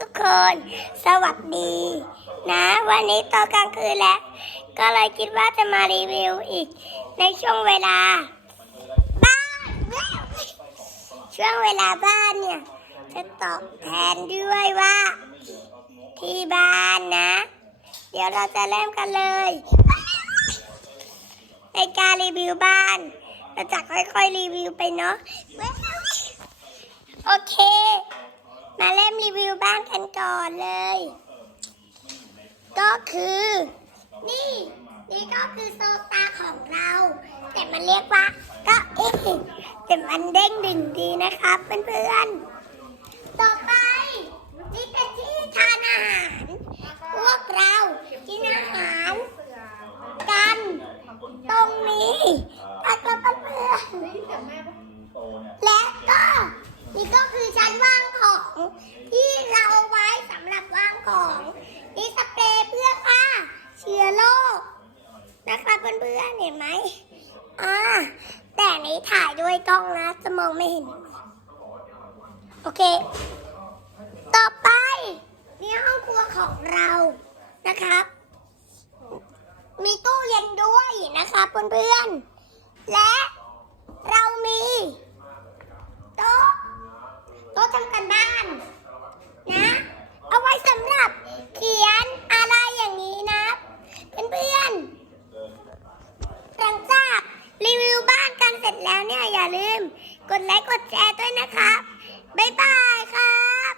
ทุกๆคน สวัสดี นะ วันนี้ตอนกลางคืนแล้ว ก็เลยคิดว่าจะมารีวิวอีก ในช่วงเวลา บ้าน ช่วงเวลาบ้านเนี่ย จะตอบแทนด้วยว่า ที่บ้านนะ เดี๋ยวเราจะเริ่มกันเลยในการรีวิวบ้านเราจะค่อยๆรีวิวไปเนาะโอเค มาเริ่มรีวิวบ้านกันก่อนเลย ก็คือ นี่ นี่ก็คือโซฟาของเรา แต่มันเรียกว่าเก็เอ๊แต่มันเด้งดึงดีนะครับเพื่อนๆต่อไป นี่เป็นที่ทานอาหาร พวกเรากินอาหารกัน ตรงนี้แล้วก็เพื่อนๆและก็ นี่ก็คือชั้นวางของที่เราเอาไว้สำหรับวางของนี่สเปรย์เพื่อฆ่าเชื้อโรคนะครับเพื่อนๆเห็นไหมอ่าแต่นี้ถ่ายด้วยกล้องนะจะมองไม่เห็น โอเค ต่อไปนี่ห้องครัวของเรานะครับ มีตู้เย็นด้วยนะครับเพื่อนๆและ โต๊ะทำกันบ้าน นะ เอาไว้สำหรับเขียนอะไรอย่างนี้นะ เพื่อนๆหลังจากรีวิวบ้านกันเสร็จแล้วเนี่ยอย่าลืม กดไลค์กดแชร์ด้วยนะครับ บ๊ายบายครับ